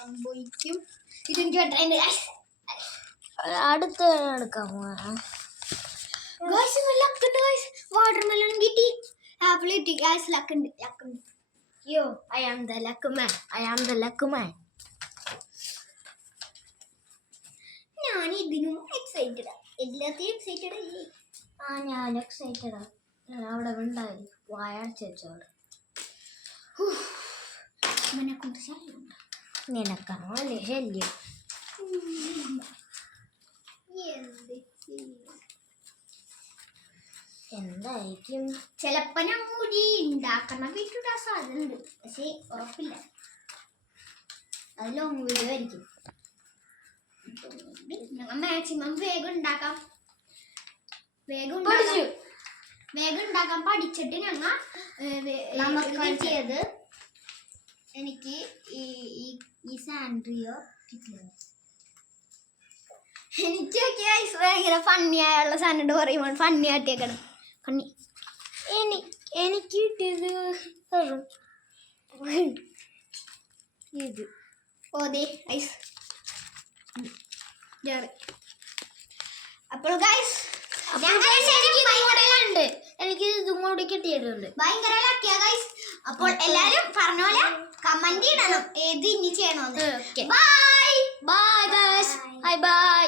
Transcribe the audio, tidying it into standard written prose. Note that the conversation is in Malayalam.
സംഭവിക്കും. ഇതെനിക്ക് അടുത്ത് എടുക്കാമോ? വാട്ടർമെലൺ കിട്ടി, ആപ്പിൾ കിട്ടി. ലക്കുണ്ട്. യോ ഐ ആം ദ ലക്ക് മാൻ. ഞാൻ ഇതിനും എക്സൈറ്റഡ്, എല്ലാത്തിനും എക്സൈറ്റഡ് അല്ലേ? ഞാൻ എക്സൈറ്റഡാ. ഞാൻ അവിടെ ഉണ്ടായി വായാഴ്ച വെച്ചോട് നിനക്കാണോ അല്ലേ ശല്യം? എന്തായിരിക്കും? ചിലപ്പോ ഞാൻ മുടി ഉണ്ടാക്കണ വീട്ടിടാൻ സാധ്യതയുണ്ട്, പക്ഷെ ഉറപ്പില്ല. അത് ലോങ് വീഡിയോ ആയിരിക്കും. ഞങ്ങൾ മാക്സിമം വേഗം ഉണ്ടാക്കാൻ പഠിച്ചിട്ട് ഞങ്ങൾ ചെയ്ത് എനിക്ക് ഈ സാൻഡ്രിയോ കിട്ടിയത്. എനിക്കൊക്കെ ഭയങ്കര ഫണ്ണിയായുള്ള സാധനം പറയുമ്പോൾ ഫണ്ണി ആട്ടിയേക്കണം. ഫണ്ണി എനിക്ക് കിട്ടിയത് ഇത്. ഓതേ ഐസ്. അപ്പോൾ ഗൈസ് എനിക്ക് ഇതും കൂടി കിട്ടിയിട്ടുണ്ട്. ഭയങ്കര ലക്കിയാ ഗൈസ്. അപ്പോൾ എല്ലാരും പറഞ്ഞ പോലെ കമന്റ് ഇടണം ഏത് ഇനി ചെയ്യണമെന്ന്. Bye bye guys. Bye bye.